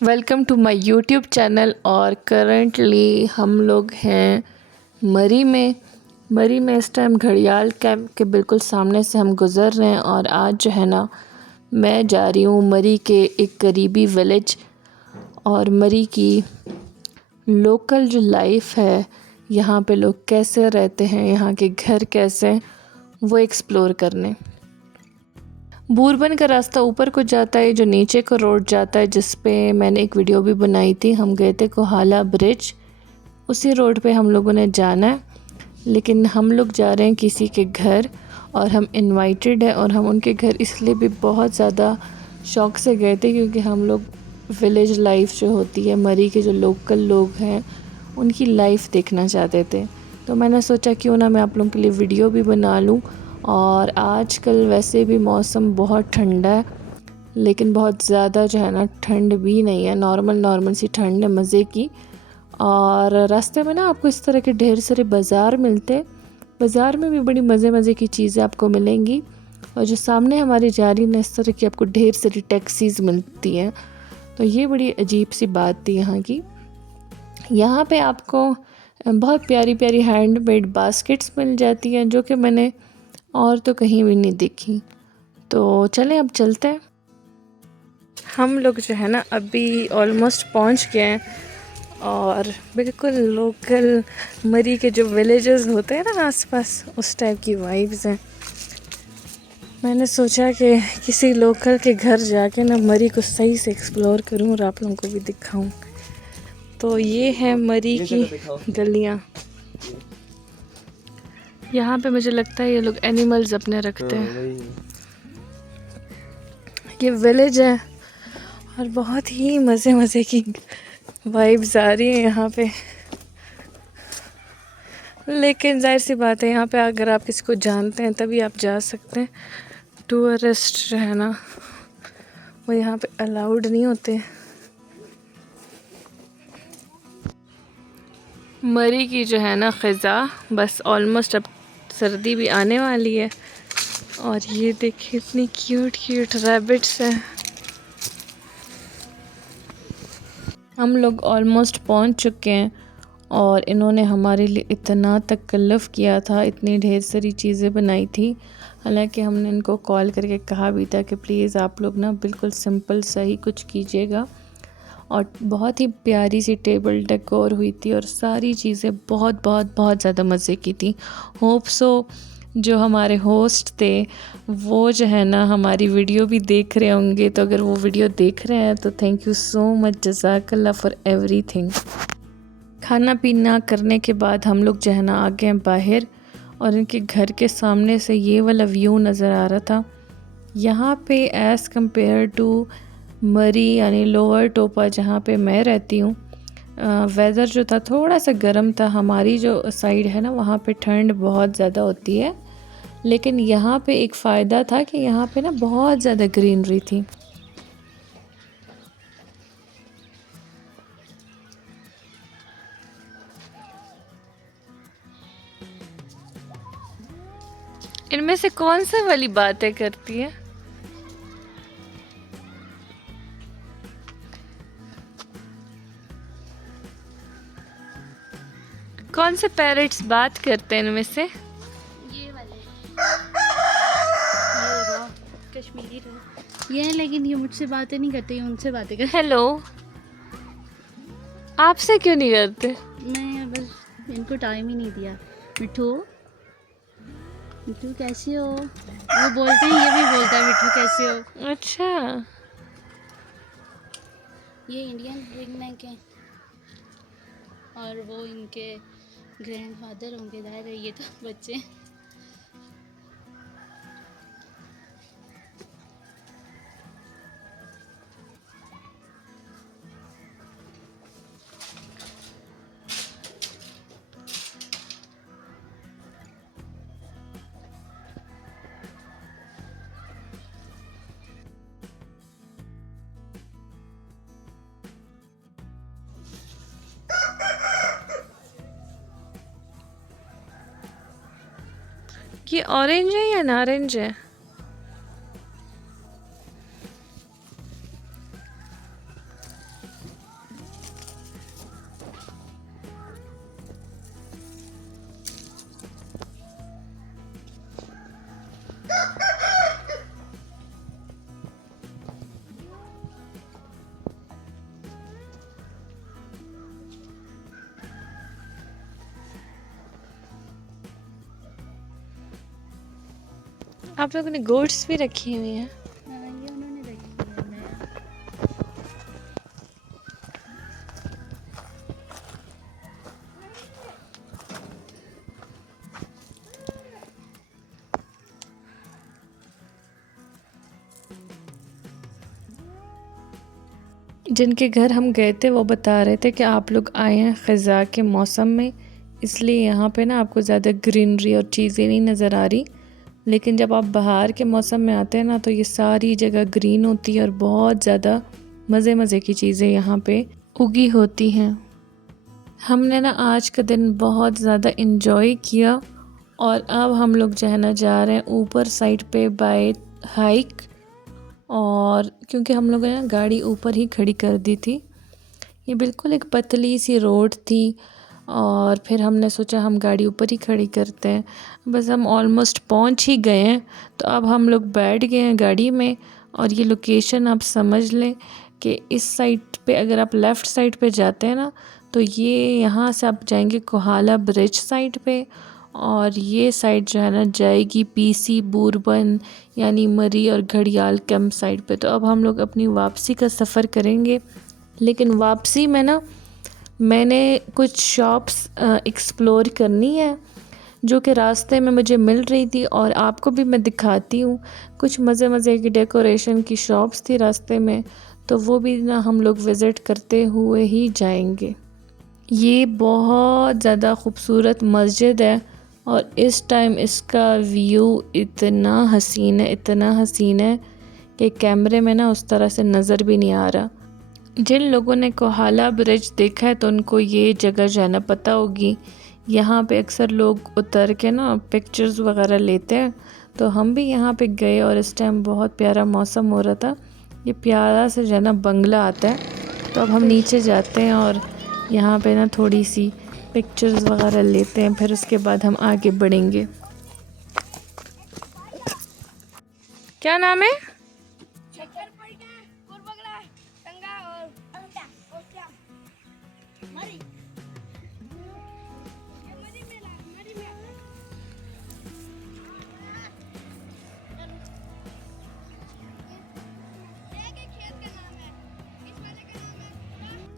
Welcome to my YouTube channel. और currently हम लोग हैं मरी में इस टाइम घड़ियाल कैंप के बिल्कुल सामने से हम गुज़र रहे हैं। और आज जो है ना, मैं जा रही हूँ मरी के एक करीबी विलेज और मरी की लोकल जो लाइफ है, यहाँ पे लोग कैसे रहते हैं, यहाँ के घर कैसे हैं, वो एक्सप्लोर करने। बूरबन का रास्ता ऊपर को जाता है, जो नीचे को रोड जाता है, जिस पे मैंने एक वीडियो भी बनाई थी। हम गए थे कोहाला ब्रिज, उसी रोड पे हम लोगों ने जाना है। लेकिन हम लोग जा रहे हैं किसी के घर और हम इनवाइटेड है। और हम उनके घर इसलिए भी बहुत ज़्यादा शौक से गए थे क्योंकि हम लोग विलेज लाइफ जो होती है, मरी के जो लोकल लोग हैं, उनकी लाइफ देखना चाहते थे। तो मैंने सोचा क्यों ना मैं आप लोगों के लिए वीडियो भी बना लूँ। और आजकल वैसे भी मौसम बहुत ठंडा है, लेकिन बहुत ज़्यादा जो है ना ठंड भी नहीं है, नॉर्मल सी ठंड है मज़े की। और रास्ते में ना आपको इस तरह के ढेर सारे बाज़ार मिलते हैं। बाज़ार में भी बड़ी मज़े की चीज़ें आपको मिलेंगी। और जो सामने हमारी जा रही है, इस तरह की आपको ढेर सारी टैक्सीज़ मिलती हैं। तो ये बड़ी अजीब सी बात थी यहाँ की। यहाँ पे आपको बहुत प्यारी हैंडमेड बास्केट्स मिल जाती हैं, जो कि मैंने और तो कहीं भी नहीं देखी। तो चलें अब चलते हैं। हम लोग जो है ना अभी ऑलमोस्ट पहुँच गए हैं और बिल्कुल लोकल मरी के जो विलेजेस होते हैं ना आसपास, उस टाइप की वाइब्स हैं। मैंने सोचा कि किसी लोकल के घर जाके ना मरी को सही से एक्सप्लोर करूं और आप लोगों को भी दिखाऊं। तो ये है मरी की गलियां। यहाँ पे मुझे लगता है ये लोग एनिमल्स अपने रखते हैं। ये विलेज है और बहुत ही मज़े की वाइब्स आ रही है यहाँ पे। लेकिन जाहिर सी बात है, यहाँ पे अगर आप किसी को जानते हैं तभी आप जा सकते हैं। टूरिस्ट जो है ना, वो यहाँ पे अलाउड नहीं होते। मरी की जो है ना ख़ज़ा, बस ऑलमोस्ट अब सर्दी भी आने वाली है। और ये देखिए इतनी क्यूट रैबिट्स हैं। हम लोग ऑलमोस्ट पहुँच चुके हैं और इन्होंने हमारे लिए इतना तकल्लुफ़ किया था, इतनी ढेर सारी चीज़ें बनाई थी। हालांकि हमने इनको कॉल करके कहा भी था कि प्लीज़ आप लोग ना बिल्कुल सिंपल सा ही कुछ कीजिएगा। और बहुत ही प्यारी सी टेबल डेकोर हुई थी और सारी चीज़ें बहुत ज़्यादा मज़े की थी। होप सो जो हमारे होस्ट थे वो जो है ना हमारी वीडियो भी देख रहे होंगे। तो अगर वो वीडियो देख रहे हैं तो थैंक यू सो मच, जज़ाकल्लाह फॉर एवरीथिंग। खाना पीना करने के बाद हम लोग जो है ना आ गए बाहर और इनके घर के सामने से ये वाला व्यू नज़र आ रहा था। यहाँ पे एज़ कम्पेयर टू मरी यानी लोअर टोपा जहाँ पे मैं रहती हूँ, वेदर जो था थोड़ा सा गर्म था। हमारी जो साइड है ना, वहाँ पे ठंड बहुत ज़्यादा होती है। लेकिन यहाँ पे एक फ़ायदा था कि यहाँ पे ना बहुत ज़्यादा ग्रीनरी थी। इनमें से कौन सा वाली बातें करती है? कौन से पैरट्स बात करते हैं इनमें से? ये वाले, ये रॉ कश्मीरी रॉ ये है, लेकिन ये मुझसे बातें नहीं करते, ये उनसे बातें करते। हेलो, आपसे क्यों नहीं करते? मैं बस इनको टाइम ही नहीं दिया। मिठू, मिठू कैसी हो? वो बोलते हैं, ये भी बोलता है मिठू कैसी हो। अच्छा, ये इंडियन रिंगनेक है और वो इनके ग्रैंडफादर होंगे, दादा है, ये तो बच्चे हैं। ये ऑरेंज है या नारंज है? आप लोगों ने गोट्स भी रखी हुई हैं। ये उन्होंने रखी है। मैं जिनके घर हम गए थे वो बता रहे थे कि आप लोग आए हैं ख़ज़ा के मौसम में, इसलिए यहाँ पे ना आपको ज़्यादा ग्रीनरी और चीज़ें नहीं नज़र आ रही। लेकिन जब आप बाहर के मौसम में आते हैं ना तो ये सारी जगह ग्रीन होती है और बहुत ज़्यादा मज़े मज़े की चीज़ें यहाँ पे उगी होती हैं। हमने ना आज का दिन बहुत ज़्यादा इन्जॉय किया और अब हम लोग जो है ना जा रहे हैं ऊपर साइड पे बाय हाइक। और क्योंकि हम लोगों ने ना गाड़ी ऊपर ही खड़ी कर दी थी, ये बिल्कुल एक पतली सी रोड थी और फिर हमने सोचा हम गाड़ी ऊपर ही खड़ी करते हैं। बस हम ऑलमोस्ट पहुंच ही गए हैं, तो अब हम लोग बैठ गए हैं गाड़ी में। और ये लोकेशन आप समझ लें कि इस साइड पे अगर आप लेफ़्ट साइड पे जाते हैं ना तो ये यहाँ से आप जाएंगे कोहाला ब्रिज साइड पे, और ये साइड जो है ना जाएगी पीसी बूरबन यानी मरी और घड़ियाल कैंप साइड पे। तो अब हम लोग अपनी वापसी का सफ़र करेंगे। लेकिन वापसी में ना मैंने कुछ शॉप्स एक्सप्लोर करनी है जो कि रास्ते में मुझे मिल रही थी, और आपको भी मैं दिखाती हूँ। कुछ मज़े मज़े की डेकोरेशन की शॉप्स थी रास्ते में, तो वो भी ना हम लोग विज़िट करते हुए ही जाएंगे। ये बहुत ज़्यादा ख़ूबसूरत मस्जिद है और इस टाइम इसका व्यू इतना हसीन है, इतना हसीन है कि कैमरे में ना उस तरह से नज़र भी नहीं आ रहा। जिन लोगों ने कोहाला ब्रिज देखा है तो उनको ये जगह जो है ना पता होगी। यहाँ पे अक्सर लोग उतर के ना पिक्चर्स वगैरह लेते हैं, तो हम भी यहाँ पे गए और इस टाइम बहुत प्यारा मौसम हो रहा था। ये प्यारा सा जो है ना बंगला आता है, तो अब हम नीचे जाते हैं और यहाँ पे ना थोड़ी सी पिक्चर्स वगैरह लेते हैं, फिर उसके बाद हम आगे बढ़ेंगे। क्या नाम है?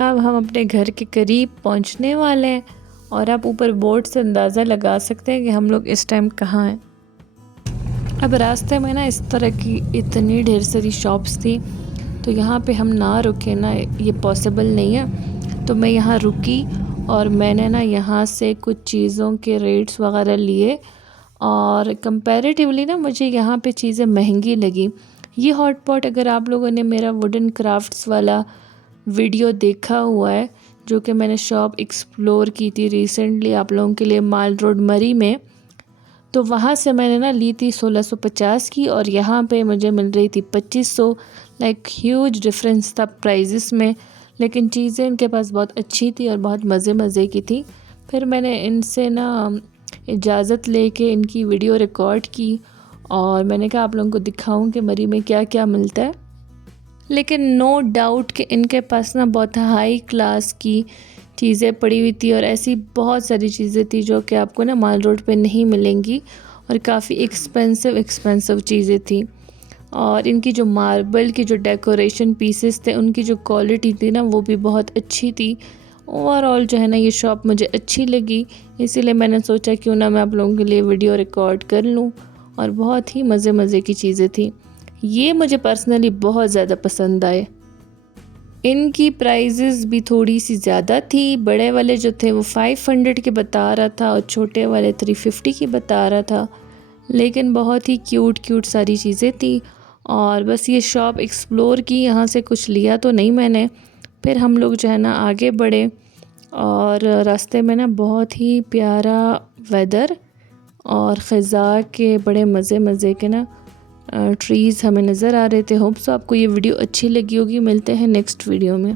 अब हम अपने घर के करीब पहुंचने वाले हैं और आप ऊपर बोर्ड से अंदाज़ा लगा सकते हैं कि हम लोग इस टाइम कहाँ हैं। अब रास्ते में ना इस तरह की इतनी ढेर सारी शॉप्स थी, तो यहाँ पे हम ना रुके ना, ये पॉसिबल नहीं है। तो मैं यहाँ रुकी और मैंने ना यहाँ से कुछ चीज़ों के रेट्स वगैरह लिए और कंपैरेटिवली ना मुझे यहाँ पे चीज़ें महंगी लगी। ये हॉट पॉट अगर आप लोगों ने मेरा वुडन क्राफ्ट्स वाला वीडियो देखा हुआ है, जो कि मैंने शॉप एक्सप्लोर की थी रिसेंटली आप लोगों के लिए माल रोड मरी में, तो वहाँ से मैंने ना ली थी 1650 की और यहाँ पे मुझे मिल रही थी 2500। लाइक ह्यूज डिफरेंस था प्राइजेस में, लेकिन चीज़ें इनके पास बहुत अच्छी थी और बहुत मज़े मज़े की थी। फिर मैंने इनसे ना इजाज़त लेके इनकी वीडियो रिकॉर्ड की और मैंने कहा आप लोगों को दिखाऊं कि मरी में क्या क्या मिलता है। लेकिन नो डाउट कि इनके पास ना बहुत हाई क्लास की चीज़ें पड़ी हुई थी और ऐसी बहुत सारी चीज़ें थी जो कि आपको ना माल रोड पे नहीं मिलेंगी और काफ़ी एक्सपेंसिव चीज़ें थी। और इनकी जो मार्बल की जो डेकोरेशन पीसेस थे उनकी जो क्वालिटी थी ना वो भी बहुत अच्छी थी। ओवरऑल जो है ना ये शॉप मुझे अच्छी लगी, इसीलिए मैंने सोचा क्यों ना मैं आप लोगों के लिए वीडियो रिकॉर्ड कर लूँ। और बहुत ही मज़े मज़े की चीज़ें थी, ये मुझे पर्सनली बहुत ज़्यादा पसंद आए। इनकी प्राइजेज़ भी थोड़ी सी ज़्यादा थी, बड़े वाले जो थे वो 500 के बता रहा था और छोटे वाले 350 की बता रहा था। लेकिन बहुत ही क्यूट सारी चीज़ें थी और बस ये शॉप एक्सप्लोर की, यहाँ से कुछ लिया तो नहीं मैंने। फिर हम लोग जो है ना आगे बढ़े और रास्ते में ना बहुत ही प्यारा वेदर और ख़ज़ा के बड़े मज़े के ना ट्रीज़ हमें नज़र आ रहे थे। होप सो आपको ये वीडियो अच्छी लगी होगी। मिलते हैं नेक्स्ट वीडियो में।